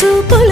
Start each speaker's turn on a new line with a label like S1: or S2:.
S1: to.